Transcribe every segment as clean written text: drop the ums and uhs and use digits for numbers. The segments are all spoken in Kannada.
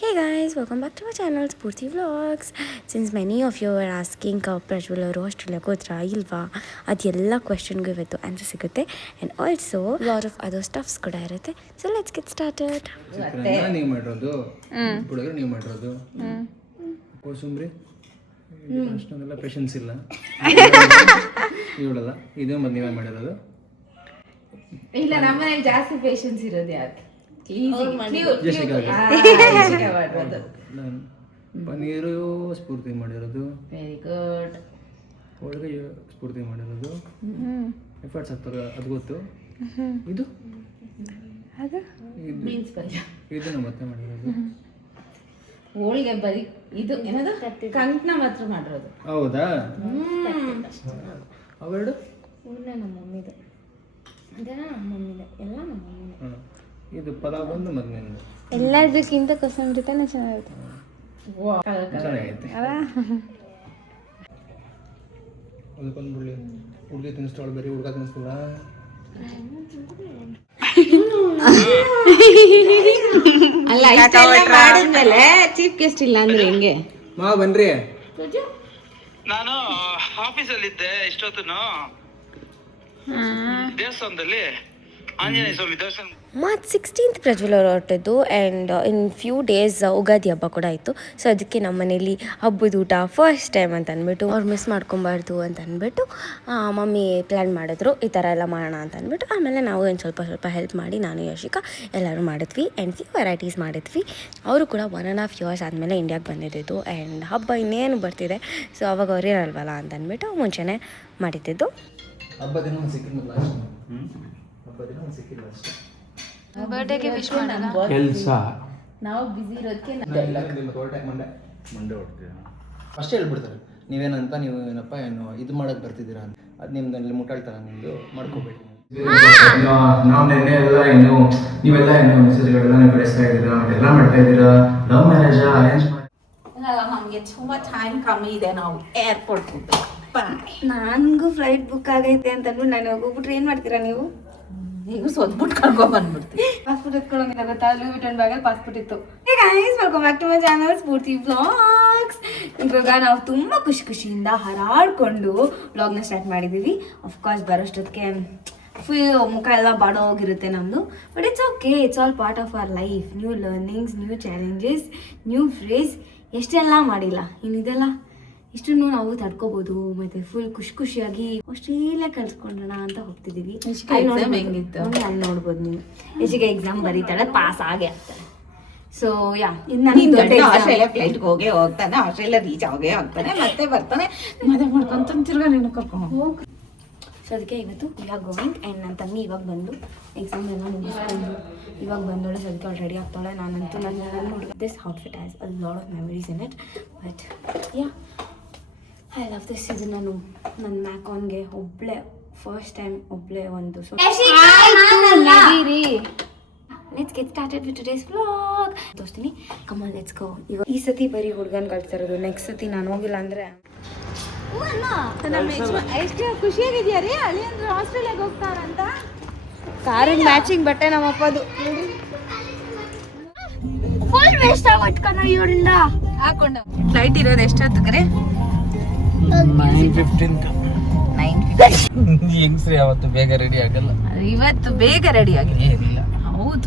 Hey guys, welcome back to our channel Spurti Vlogs. Since many of you were asking Prajwal ಅವರು ಆಸ್ಟ್ರೇಲಿಯಾಗೆ ಹೋದ್ರಾ ಇಲ್ವಾ ಅದೆಲ್ಲ ಕ್ವೆಶನ್ಗೂ ಇವತ್ತು ಆನ್ಸರ್ ಸಿಗುತ್ತೆ and also lot of other stuffs ಕೂಡ ಇರುತ್ತೆ. So let's get started. ನೀವು ಮಾಡಿರೋದು ಹುಡುಗರು ನೀವು ಮಾಡಿರೋದು ಕೋಸುಂಬ್ರಿ ಅಷ್ಟೊಂದೆಲ್ಲ ಪೇಷನ್ಸ್ ಇಲ್ಲ ಇವಳಲ್ಲ ಇದು ಮತ್ತೆ ನೀವೇ ಮಾಡಿರೋದು. ಇಲ್ಲ ನಮ್ಮನೇಲಿ ಜಾಸ್ತಿ ಪೇಷನ್ಸ್ ಇರೋದು ಯಾಕೆ ಪನ್ನೀರು ಸ್ಫೂರ್ತಿ ಮಾಡಿರೋದು. Very good. ಹೋಳಿಗೆ ಸ್ಫೂರ್ತಿ ಮಾಡಿರೋದು. ಎಫರ್ಟ್ಸ್ ಆಗ್ತಾರೆ ಅದು ಗೊತ್ತು. ಇದು ಇದನ್ನ ಮತ್ತೆ ಮಾಡಿರೋದು. ಹೋಳಿಗೆ ಬರೀ ಇದು ಏನದು ಕಂಕಣ ಮಾತ್ರ ಮಾಡಿರೋದು. ಹೌದಾ? ಅವೆರಡು ನಮ್ಮ ಮಮ್ಮಿದು ಅದೆಲ್ಲ ನಮ್ಮ ಮಮ್ಮಿದೆ ಎಲ್ಲ ನಮ್ಮ ಮಮ್ಮಿದೆ. ಇದು ಪಲಾವ್ ಬಂದು ಮೊದಲಿಂದು ಎಲ್ಲದಕ್ಕಿಂತ ಕೋಸಂಬರಿ ತಾನೇ ಚೆನ್ನಾಗಿರುತ್ತೆ. ಚೆನ್ನಾಗೈತೆ. ಅದಕ್ಕೊಂದು ಹುಡುಗಿ ತಿನ್ನಿಸ್ತಾಳು ಬರೀ ಹುಡುಗ ತಿನ್ನಿಸ್ತಲ್ಲ. ಅಲ್ಲ ಇಷ್ಟೆಲ್ಲ ಮಾಡಿದ್ಮೇಲೆ ಚೀಫ್ ಗೆಸ್ಟ್ ಇಲ್ಲ ಅಂದ್ರೆ ಹೆಂಗೆ? ಮಾ ಬನ್ರಿ. ನಾನು ಆಫೀಸಲ್ಲಿದ್ದೆ ಇಷ್ಟೊತ್ತು ದೇವಸ್ಥಾನದಲ್ಲಿ ಆಂಜನೇಯ ಸ್ವಾಮಿ ದರ್ಶನ. ಮಾರ್ಚ್ 16th ಪ್ರಜ್ವಲ್ ಅವರು ಹೊರಟಿದ್ದು and in few days Ugadi ಹಬ್ಬ ಕೂಡ ಇತ್ತು. ಸೊ ಅದಕ್ಕೆ ನಮ್ಮ ಮನೇಲಿ ಹಬ್ಬದ ಊಟ ಫಸ್ಟ್ ಟೈಮ್ ಅಂತ ಅಂದ್ಬಿಟ್ಟು ಅವ್ರು ಮಿಸ್ ಮಾಡ್ಕೊಬಾರ್ದು ಅಂತ ಅಂದ್ಬಿಟ್ಟು ಮಮ್ಮಿ ಪ್ಲ್ಯಾನ್ ಮಾಡಿದ್ರು ಈ ಥರ ಎಲ್ಲ ಮಾಡೋಣ ಅಂತ ಅಂದ್ಬಿಟ್ಟು. ಆಮೇಲೆ ನಾವು ಒಂದು ಸ್ವಲ್ಪ ಹೆಲ್ಪ್ ಮಾಡಿ ನಾನು ಯಶಿಕಾ ಎಲ್ಲರೂ ಮಾಡಿದ್ವಿ ಆ್ಯಂಡ್ ಫ್ಯೂ ವೆರೈಟೀಸ್ ಮಾಡಿದ್ವಿ. ಅವರು ಕೂಡ 1.5 years ಆದಮೇಲೆ ಇಂಡಿಯಾಗೆ ಬಂದಿದ್ದು ಆ್ಯಂಡ್ ಹಬ್ಬ ಇನ್ನೇನು ಬರ್ತಿದೆ ಸೊ ಅವಾಗ ಅವ್ರೇನಲ್ವಲ್ಲ ಅಂತ ಅಂದ್ಬಿಟ್ಟು ಮುಂಚೆನೇ ಮಾಡಿದ್ದು. ಹಬ್ಬ ದಿನ ಒಂದು ಸಿಕ್ಕಿಲ್ಲ ಅಷ್ಟೇ. ಹಬ್ಬ ದಿನ ಒಂದು ಸಿಕ್ಕಿಲ್ಲ ಅಷ್ಟೇ. ಬರ್ಡೇಗೆ ವಿಶ್ ಮಾಡಲ್ಲ ಕೆಲಸ ನಾವು ಬಿಸಿ ಇರೋದಕ್ಕೆ ಮಂಡೆ ಹೊಡ್ತೀರಾ ಅಷ್ಟೇ ಹೇಳ್ಬಿಡ್ತಾರೆ. ನೀವೇನಂತ ನೀವು ಏನಪ್ಪ ಏನು ಇದು ಮಾಡಕ್ಕೆ ಬರ್ತಿದ್ದೀರಾ ಅಂತ. ಅದು ನಿಮ್ದಲ್ಲಿ ಮುಟ್ಟಾಳ್ತಾರ ನಿಮ್ಮದು ಮಾಡ್ಕೋಬೇಡಿ. ನಾವು ನೆನ್ನೆ ಎಲ್ಲ ಏನು ನೀವೆಲ್ಲ ಏನು ಮೆಸೇಜ್ಗಳೆಲ್ಲ ನೀವು ಕಳಿಸ್ತಾ ಇದ್ದೀರಾ ಎಲ್ಲ ಮಾಡ್ತಾ ಇದ್ದೀರಾ. ಲವ್ ಮ್ಯಾರೇಜ್ ಅರೇಂಜ್ ಮಾಡಿ ಅಲ್ಲ ನಮಗೆ ತುಂಬಾ ಟೈಮ್ ಕಮ್ಮಿ ಇದೆ. ನಾವು ಏರ್ಪೋರ್ಟ್ ಹೋಗ್ಬೇಕು. ನನಗೂ ಫ್ಲೈಟ್ ಬುಕ್ ಆಗೈತೆ ಅಂತ ಅಂದ್ಬಿಟ್ಟು ನಾನು ಹೋಗ್ಬಿಟ್ರೆ ಏನು ಮಾಡ್ತೀರಾ ನೀವು? ನೀವು ಸೋದ್ಬಿಟ್ಟು ಕರ್ಕೊಂಡ್ ಬಂದ್ಬಿಡ್ತೀವಿ. ಪಾಸ್ಪೋರ್ಟ್ ಎತ್ಕೊಳ್ಳೋಂಗಿಲ್ಲ ಗೊತ್ತಾ? ಲೂಯಿ ವಿಟನ್ ಬ್ಯಾಗಲ್ಲಿ ಪಾಸ್ಪೋರ್ಟ್ ಇತ್ತು. Welcome back to my channel Spoorthi vlogs. ಇವಾಗ ನಾವು ತುಂಬ ಖುಷಿಯಿಂದ ಹಾರಾಡ್ಕೊಂಡು ವ್ಲಾಗ್ನ ಸ್ಟಾರ್ಟ್ ಮಾಡಿದ್ದೀವಿ. ಅಫ್ಕೋರ್ಸ್ ಬರೋಷ್ಟೊತ್ತಿಗೆ ಫುಲ್ ಮುಖ ಎಲ್ಲ ಬಾಡೋಗಿರುತ್ತೆ ನಮ್ಮದು. But it's okay, it's all part of our life. New learnings, new challenges, new phrase. ಎಷ್ಟೆಲ್ಲ ಮಾಡಿಲ್ಲ ಇನ್ನಿದೆಲ್ಲ ಇಷ್ಟನ್ನು ನಾವು ತಡ್ಕೋಬಹುದು. ಮತ್ತೆ ಫುಲ್ ಖುಷಿಯಾಗಿ ಆಸ್ಟ್ರೇಲಿಯಾ ಕಲ್ತ್ಕೊಂಡೋಣ ಅಂತ ಹೋಗ್ತಿದೀವಿ. ಹೆಂಗಿತ್ತು ಅಲ್ಲಿ ನೋಡ್ಬೋದು ನೀವು. ಯಶಿಗೆ ಎಕ್ಸಾಮ್ ಬರೀತಾಳೆ, ಪಾಸ್ ಆಗೇ ಆಗ್ತಾಳೆ. ಸೊ ಯಾ ಇದು ನನ್ನ ಆಸ್ಟ್ರೇಲಿಯಾ ಫ್ಲೈಟ್ಗೆ ಹೋಗೇ ಹೋಗ್ತಾನೆ, ಆಸ್ಟ್ರೇಲಿಯಾ ರೀಚ್ ಆಗೇ ಆಗ್ತಾನೆ, ಮತ್ತೆ ಬರ್ತಾನೆ, ಮದುವೆ ಮಾಡ್ಕೊಂತ ತಿರ್ಗಾ ನೀನು ಕರ್ಕೊಂಡು ಹೋಗಿ. ಸೊ ಅದಕ್ಕೆ ಇವತ್ತು ವಿ ಆರ್ ಗೋಯಿಂಗ್. ಆ್ಯಂಡ್ ನನ್ನ ತಂಗಿ ಇವಾಗ ಬಂದು ಎಕ್ಸಾಮ್ ಎಲ್ಲ ಮುಗಿಸ್ಕೊಂಡು ಇವಾಗ ಬಂದೋಳೆ. ಸೊ ಅದಕ್ಕೆ ಅವ್ಳು ರೆಡಿ ಆಗ್ತಾಳೆ. ನಾನಂತೂ ನನ್ನ ಹುಡುಗ this outfit has a lot of memories in it. But yeah I love this. ಇದು ನಾನು ನನ್ನ ಮ್ಯಾಕಾನ್ಗೆ ಒಬ್ಬಳೇ ಫಸ್ಟ್ ಟೈಮ್ ಒಬ್ಬಳೇ ಒಂದು let's get started with today's vlog. ತೋರಿಸ್ತೀನಿ, ಕಮ್ ಆನ್ ಲೆಟ್ಸ್ ಗೋ. ಇವಾಗ ಈ ಸತಿ ಬರೀ ಹುಡುಗನ ಕಳ್ಸ್ತಾ ಇರೋದು. ನೆಕ್ಸ್ಟ್ ಸತಿ ನಾನು ಹೋಗಿಲ್ಲ ಅಂದರೆ ಎಷ್ಟು ಖುಷಿಯಾಗಿದ್ಯಾ ರೀ ಅಲ್ಲಿ ಅಂದ್ರೆ ಆಸ್ಟ್ರೇಲಿಯಾಗೆ ಹೋಗ್ತಾರಂತ. ಕಾರಿಗೆ ಮ್ಯಾಚಿಂಗ್ ಬಟ್ಟೆ ನಮ್ಮಪ್ಪದು ಫುಲ್ ವೇಸ್ಟ್ ಆಗ್ಬಿಟ್ಕಣ ಇವರಿಂದ ಹಾಕೊಂಡು. ಫ್ಲೈಟ್ ಇರೋದು ಎಷ್ಟೊತ್ತಿಗೆ? 9:15. ಹೆಂಗ್ಸ್ರಿ ಅವತ್ತು ಬೇಗ ರೆಡಿ ಆಗಲ್ಲ. ಇವತ್ತು ಬೇಗ ರೆಡಿ ಆಗಿದೆ. ಏನಿಲ್ಲ, ಹೌದು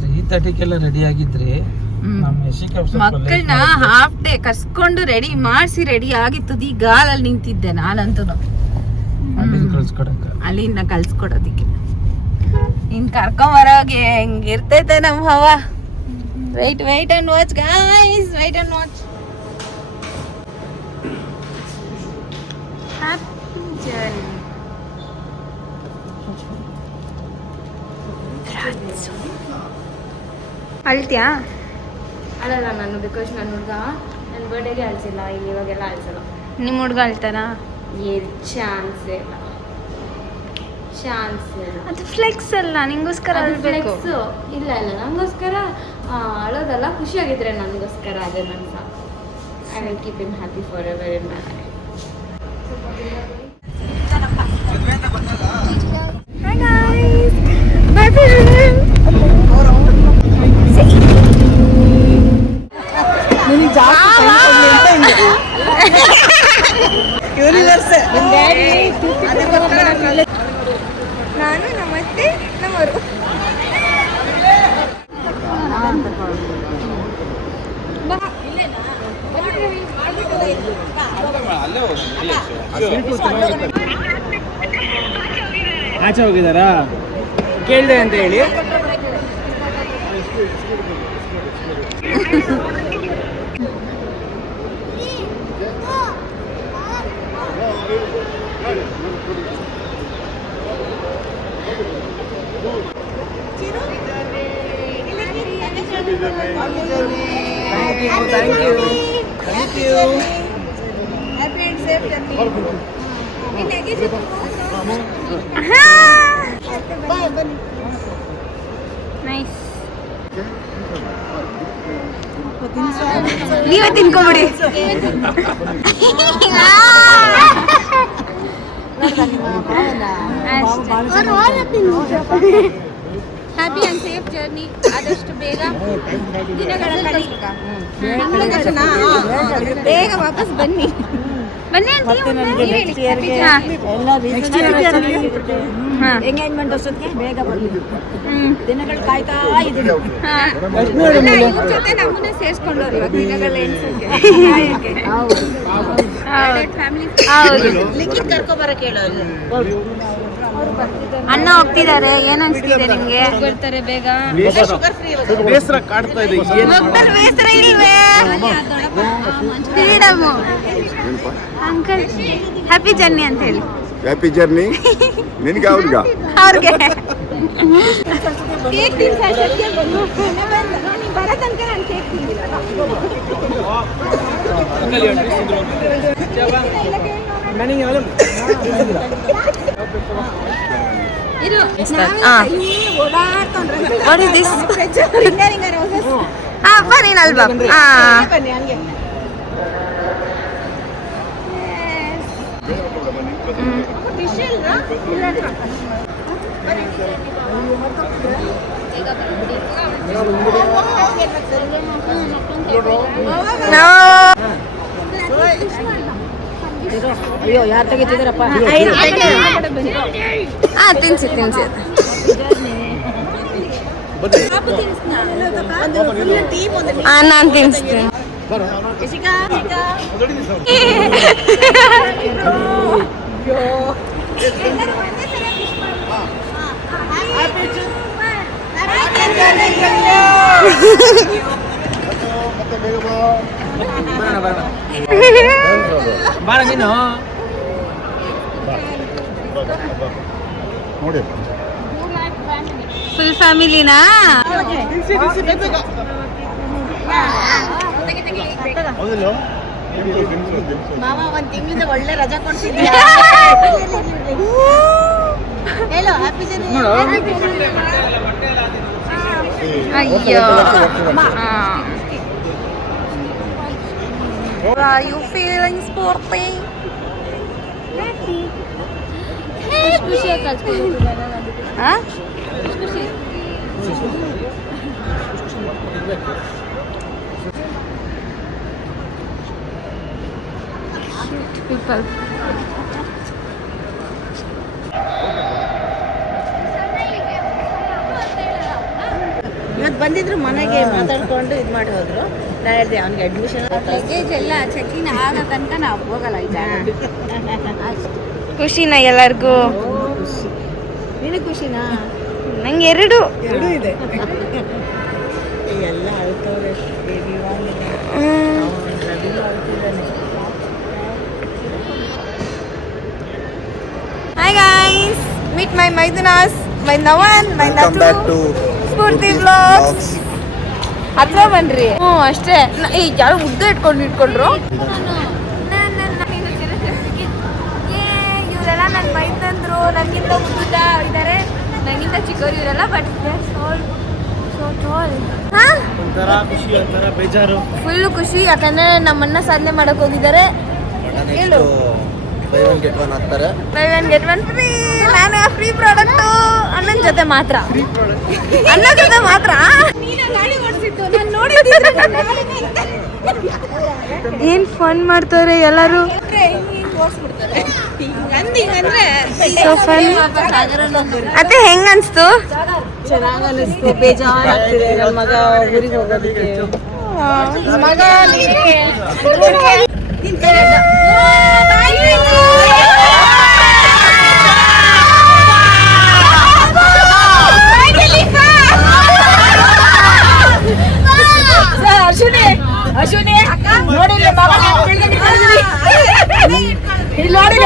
3:30 ರೆಡಿ ಆಗಿದ್ರಿ. ಮಕ್ಕಳನ್ನ ಹಾಫ್ ಡೇ ಕರ್ಸ್ಕೊಂಡು ರೆಡಿ ಮಾಡಿಸಿ ರೆಡಿ ಆಗಿತ್ತು. ಈ ಗಾಲಲ್ಲಿ ನಿಂತಿದ್ದೆ ನಾನಂತೂ ಅಲ್ಲಿಂದ ಕಳ್ಸ್ಕೊಡೋದಿಕ್ಕೆ. ಇನ್ ಕರ್ಕೊಂಬರೋಗೆ ಹೆಂಗಿರ್ತೈತೆ ನಮ್ ಹವ. wait and watch guys, wait and watch. Happy journey. ಅಳ್ತೀಯಾ? ಅಳಲ್ಲ ನಾನು, ಬಿಕಾಸ್ ನನ್ನ ಹುಡುಗ ನನ್ನ ಬರ್ಡೇಗೆ ಅಳ್ಸಿಲ್ಲ. ಇವಾಗೆಲ್ಲ ಅಳ್ಸಲ್ಲ. ನಿಮ್ಮ ಹುಡುಗ ಅಳ್ತಾನ? ಚಾನ್ಸೇ ಇಲ್ಲ. ಅದು ಫ್ಲೆಕ್ಸ್ ಅಲ್ಲ, ನಿಂಗೋಸ್ಕರ ಅಳ್ಬೇಕು. ಇಲ್ಲ ನನಗೋಸ್ಕರ ಅಳೋದಲ್ಲ, ಖುಷಿಯಾಗಿದ್ರೆ ನನಗೋಸ್ಕರ ಅದೇ ನನ್ನ ಸಾಕು. I will keep him happy for ever in my life. Hi guys, bye. ಆಚೆ ಹೋಗಿದ್ದಾರಾ ಕೇಳಿದೆ ಅಂತ ಹೇಳಿ. Thank you. Happy and safe journey. Nice. ನೀವೇ ತಿನ್ಕೊಂಬಿಡಿ. Happy and safe journey. ಆದಷ್ಟು ಬೇಗ ದಿನಗಳ ಬೇಗ ವಾಪಸ್ ಬನ್ನಿ ಎಂಗೇಜ್ಮೆಂಟ್ ಅಷ್ಟೊತ್ತಿಗೆ ಬೇಗ ಬರಲಿ. ದಿನಗಳು ಕಾಯ್ತಾ ಇದ್ದೀವಿ. ಜೊತೆ ನಮ್ಮನ್ನ ಸೇರಿಸ್ಕೊಂಡವ್ರು ಇವಾಗ ದಿನಗಳ ಲಿಖಿತ್ ಕರ್ಕೊಬರಕ್ಕೆ ಹೇಳೋರು. ಅಣ್ಣ ಹೋಗ್ತಿದ್ದಾರೆ. ಏನ್ ಅನ್ಸ್ತಿದೆ ನಿಮ್ಗೆ? ಬರ್ತಾರೆ ಬೇಗ. ಶುಗರ್ ಫ್ರೀ ಬೇಸರ ಕಾಡ್ತಾ ಇದೆ. ಬೇಸರ ಇಲ್ವೇ? ಫ್ರೀಡಮ್. ಅಂಕಲ್ ಹ್ಯಾಪಿ ಜರ್ನಿ ಅಂತ ಹೇಳಿ. Happy journey. ನಿನಗೆ ಅವ್ರಿಗ ಅವ್ರಿಗೆ What is this? ಬನ್ನಿ ಅಲ್ವಾ. ಅಯ್ಯೋ ಯಾರು ತೆಗಿತಿದಾರಪ್ಪ. ತಿನ್ಸಿ ನಾನು ತಿನ್ಸ್ತೀನಿ. ಬಾಳ ನೀನು ನೋಡಿ ಫುಲ್ ಫ್ಯಾಮಿಲಿನಾ? ಮಾವ ಒಂದ್ ತಿಂಗಳಿಂದ ಒಳ್ಳೆ ರಜಾ ಕೊಡ್ತಿದ್ಯಾ. ಹೇಳು ಹ್ಯಾಪಿ ಜರ್ನಿ. ಅಯ್ಯೋ. Are you feeling sporty? Huh? People. ಇವತ್ತು ಬಂದಿದ್ರು ಮನೆಗೆ ಮಾತಾಡ್ಕೊಂಡು ಇದು ಮಾಡಿ ಹೋದ್ರು. ನಾ ಹೇಳಿದೆ ಅವ್ನಿಗೆ ಅಡ್ಮಿಷನ್ ಲಗೇಜ್ ಎಲ್ಲ ಚೆಕಿಂಗ್ ಆಗೋ ತನಕ ನಾವು ಹೋಗಲ್ಲ ಈ ಜಾಗ. ಖುಷಿನಾ ಎಲ್ಲರಿಗೂ? ನಿನಗೆ ಖುಷಿನಾ? ನಂಗೆ ಎರಡು ಇದೆ. ಎಲ್ಲ ಅಳ್ತವ್ರೆ. Hi guys, meet my Maidunas, my Navan, my Natu, Spurti Vlogs. ಹತ್ರ ಬನ್ರಿ. ಅಷ್ಟೇ. ಯಾರು ಉದ್ದ ಇಟ್ಕೊಂಡ್ರು. ಇವರೆಲ್ಲ ನನ್ನ ಮೈದಂದ್ರು. ನನಗಿಂತ ಉದ್ದ ಇದ್ದಾರೆ, ನನಗಿಂತ ಚಿಕ್ಕವರು ಇವರೆಲ್ಲ. ಬಟ್ ಒಂಥರ ಖುಷಿ, ಒಂಥರ ಬೇಜಾರು. ಫುಲ್ ಖುಷಿ, ಯಾಕಂದ್ರೆ ನಮ್ಮನ್ನ ಸಾಧನೆ ಮಾಡಕ್ ಹೋಗಿದ್ದಾರೆ. ಹೇಳು. ಬೈ ಒನ್ ಗೆಟ್ ಒನ್ ಹಾಕ್ತಾರೆ. By one get one free. ನಾನು ಫ್ರೀ ಪ್ರಾಡಕ್ಟ್ ಅಣ್ಣನ ಜೊತೆ ಮಾತ್ರ. ಅಣ್ಣ ಜೊತೆ ಮಾತ್ರ. ಏನ್ ಫನ್ ಮಾಡ್ತಾರೆ ಎಲ್ಲರೂ. So fun. ಅತ್ತೆ ಹೆಂಗ್ ಅನ್ಸ್ತು? ಚೆನ್ನಾಗಿ ಅನಿಸ್ತು, ಬೇಜಾರಾಗ್ತಿದೆ ನನ್ನ ಮಗ ಊರಿಗೆ ಹೋಗೋದಕ್ಕೆ. ಮಗ ಅಶ್ವಿನಿ ನೋಡಿ ಇಲ್ಲಿ ನೋಡಿ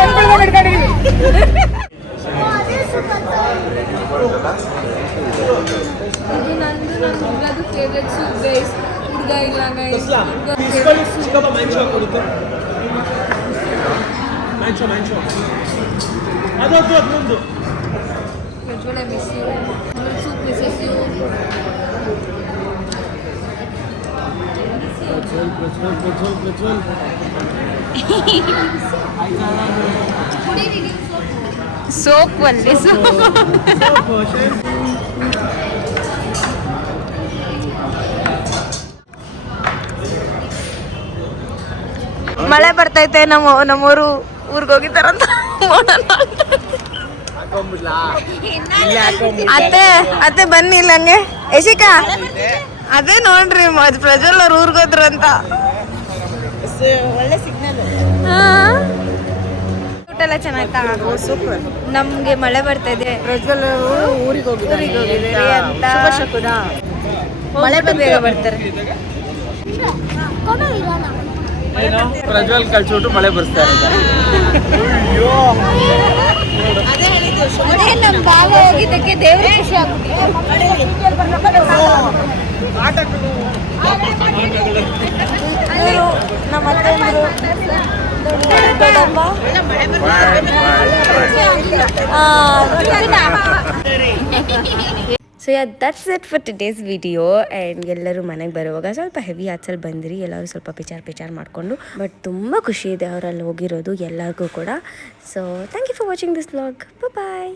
ಇದು ನಂದು ನನ್ನ ಹುಡುಗದು ಫೇವ್ರೆಟ್ ಸೂಪ್ ಗೈಸ್. ಹುಡುಗ ಇಲ್ಲ guys, Prajwal I miss you, soup misses you. ಸೋಪ್ ಅಲ್ಲಿ ಮಳೆ ಬರ್ತೈತೆ. ನಮ್ಮೂರು ಊರಿಗೆ ಹೋಗಿದ್ದಾರಂತ. ಅತ್ತೆ ಬನ್ನಿ ಇಲ್ಲ ಹಂಗೆ ಯಶಿಕಾ. ಅದೇ ನೋಡ್ರಿ ಪ್ರಜ್ವಲ್ ಅವ್ರು ಊರಿಗೆ ಹೋದ್ರು ಅಂತ. ಒಳ್ಳೆ ಸಿಗ್ನಲ್. ಊಟ ಎಲ್ಲ ಚೆನ್ನಾಯ್ತಾ? ಸೂಪರ್. ನಮ್ಗೆ ಮಳೆ ಬರ್ತಾ ಇದೆ. ಪ್ರಜ್ವಲ್ ಊರಿಗೆ ಹೋಗಿದ್ದಾರೆ ಅಂತ ಶುಭ ಶಕುನ. ಮಳೆ ಬೇಗ ಬರ್ತಾರೆ. ಪ್ರಜ್ವಲ್ ಕಳ್ಸಿಬಿಟ್ಟು ಮಳೆ ಬರ್ಸ್ತಾ ಇದ್ದಾರೆ. ಅದೇ ನಮ್ಮ ಭಾವ ಹೋಗಿದ್ದಕ್ಕೆ ದೇವ್ರ ಖುಷಿ ಆಗುತ್ತೆ. ನಮ್ಮ ಅತ್ತೆ so that's it for today's video. And ಎಲ್ಲರೂ ಮನೆಗೆ ಬರುವಾಗ ಸ್ವಲ್ಪ ಹೆವಿ ಆಚಲ್ಲಿ ಬಂದಿರಿ, ಎಲ್ಲರೂ ಸ್ವಲ್ಪ ಪಿಚಾರ್ ಮಾಡಿಕೊಂಡು. ಬಟ್ ತುಂಬ ಖುಷಿ ಇದೆ ಅವರಲ್ಲಿ ಹೋಗಿರೋದು ಎಲ್ಲರಿಗೂ ಕೂಡ. So thank you for watching this vlog. Bye.